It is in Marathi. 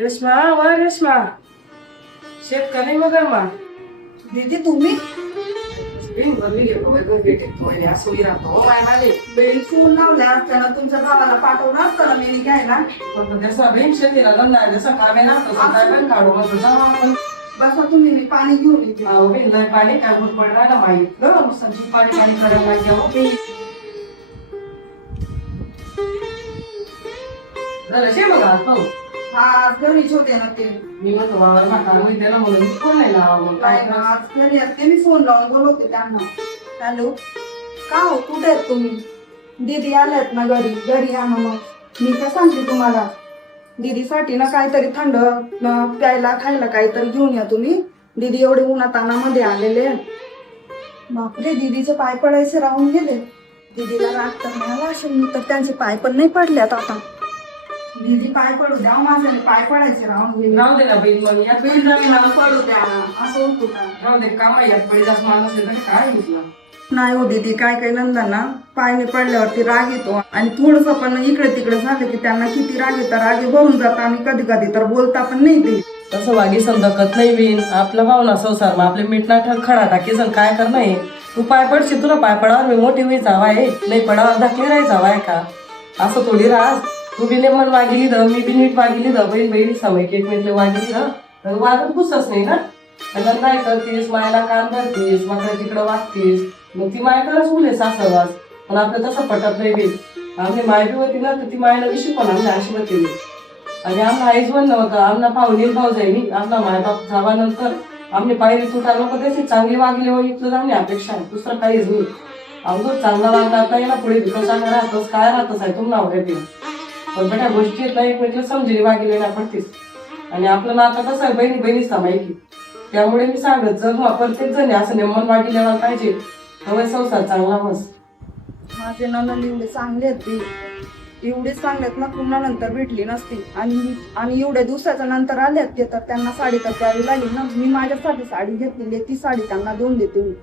रेश्मा वा रेश्मा शेतकरी मगर मा दीदी तुम्ही बिन भरली घेतो घर भेटे तो या सोयी राहतो माय माले बेल फोन लावल्या असताना तुमच्या भावाला पाठवलं असताना मी घ्यायला. पण त्याचा बिन शेतीला गंडा जसा कामे राहतो सकाळ पण काढू मग जावा आपण बसा तुम्ही, मी पाणी घेऊन येते. अहो बिन लय पाणी काय भूत पडला ना माहीत ग मुसांची पाणी पाणी करायला लागेल हो बे झालं शे बघा हो आज घरीच होते ना ते. मी म्हणतो वावर म्हातारा माहिती ना म्हणून फोन नाही लावा मग काय काय ना, आज घरी असते मी फोन लावून बोलवते त्यांना. हॅलो, का हो कुठे आहेत तुम्ही? दीदी आल्यात ना घरी. घरी या ना मग. मी काय सांगते तुम्हाला, दीदीसाठी ना काहीतरी थंड प्यायला खायला काहीतरी घेऊन या तुम्ही. दीदी एवढे उन्हातानामध्ये आलेले. बापरे, दीदीचे पाय पडायचे राहून गेले. दीदीला राग तर नाही आला असेल, तर त्यांचे पाय पण नाही पडल्यात आता. दीदी पाय पडू द्या माझ्याने, पाय पडायचे राहून गेले. राहू दे ना बिन मग या बिल जमीन पडू द्या असं होतो का? राहू दे कामा यात पडी जास्त माणूस आहे तर काय घेतला नाही हो दीदी, काय काय नंदांना पायने पडल्यावरती राग येतो आणि थोडस पण इकडे तिकडे झालं की त्यांना किती राग येतात, रागे भरून जातात आणि कधी कधी तर बोलता पण नाही ते. तसं वागी समजत नाही बिन आपला भावना संसार मग आपले मीठ ना खडा टाकी जण काय कर नाही तू पाय पडशील तुला पाय पडावर मी मोठी होई जावाय नाही पडावर धाकली राही जावाय का असं थोडी राहस तू बी मन वागिली the me B NEET वागिली the बहीण बहिणी समय एक मिनिट वागिली द वागत पुसच नाही ना त्याला काय करतीस मायला काम करतीस मग तिकडं वागतीस मग ती माय करच मुले सासरवास पण आपलं तसं पटत नाही बी आमची माय बी होती ना तर ती मायला बी शिकवण आमच्या अशी होती आणि आमला आईच म्हणणं होतं आमना पाहुणे भाऊ जाईनी आमना मायबाप जावानंतर आमने पायरी तुटा लोक त्याची चांगली वागली हो इथलं जाऊन अपेक्षा आहे दुसरं काहीच नाही अगोदर चांगला वागणार नाही ना पुढे विकासाला राहतोस काय राहतोस आहे तुम्हाला आवडते पण बेटा गोष्टी आहेत ना एकमेकीला समजेली वागली ना पडतीस आणि आपलं नातं कसं आहे बहिणी बहिणीच माहिती त्यामुळे मी सांगत जर प्रत्येक जण असं नेमन वागिल्याला पाहिजे हवं संसार चांगला बस. माझे ननंद एवढे चांगले आहेत ते, एवढे चांगले आहेत ना पुन्हा नंतर भेटली नसती आणि एवढ्या दिवसाच्या नंतर आल्यात ते तर त्यांना साडी तर द्यावी लागेल ना. मी माझ्यासाठी साडी घेतलेली आहे, ती साडी त्यांना देऊन देते मी.